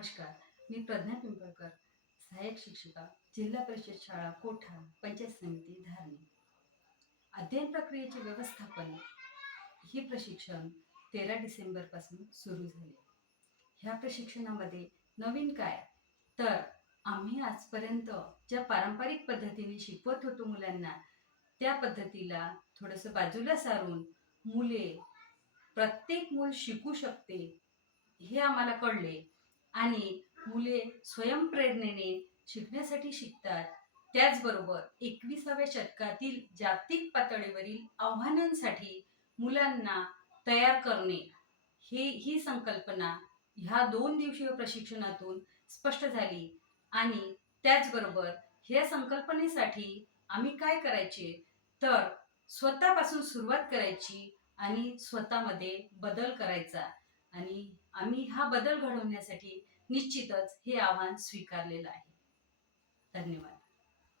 नमस्कार मी प्रज्ञा पिंपळकर सहाय्यक शिक्षिका जिल्हा परिषद शाळा कोठा पंचायत समिती धारणी. अध्ययन प्रक्रियेचे व्यवस्थापन हे प्रशिक्षण तेरा डिसेंबरपासून सुरू झाले. ह्या प्रशिक्षणामध्ये नवीन काय? तर आम्ही आजपर्यंत ज्या पारंपरिक पद्धतीने शिकवत होतो मुलांना त्या पद्धतीला थोडंसं बाजूला सारून मुले प्रत्येक मूल शिकू शकते हे आम्हाला कळले. आणि मुले स्वयंप्रेरणेने शिकण्यासाठी शिकतात. त्याचबरोबर एकविसाव्या शतकातील जागतिक पातळीवरील आव्हानांसाठी मुलांना तयार करणे हे ही संकल्पना ह्या दोन दिवसीय प्रशिक्षणातून स्पष्ट झाली. आणि त्याचबरोबर ह्या संकल्पनेसाठी आम्ही काय करायचे? तर स्वतःपासून सुरुवात करायची आणि स्वतःमध्ये बदल करायचा. आणि आम्ही हा बदल घडवण्यासाठी निश्चितच हे आव्हान स्वीकारलेलं आहे. धन्यवाद.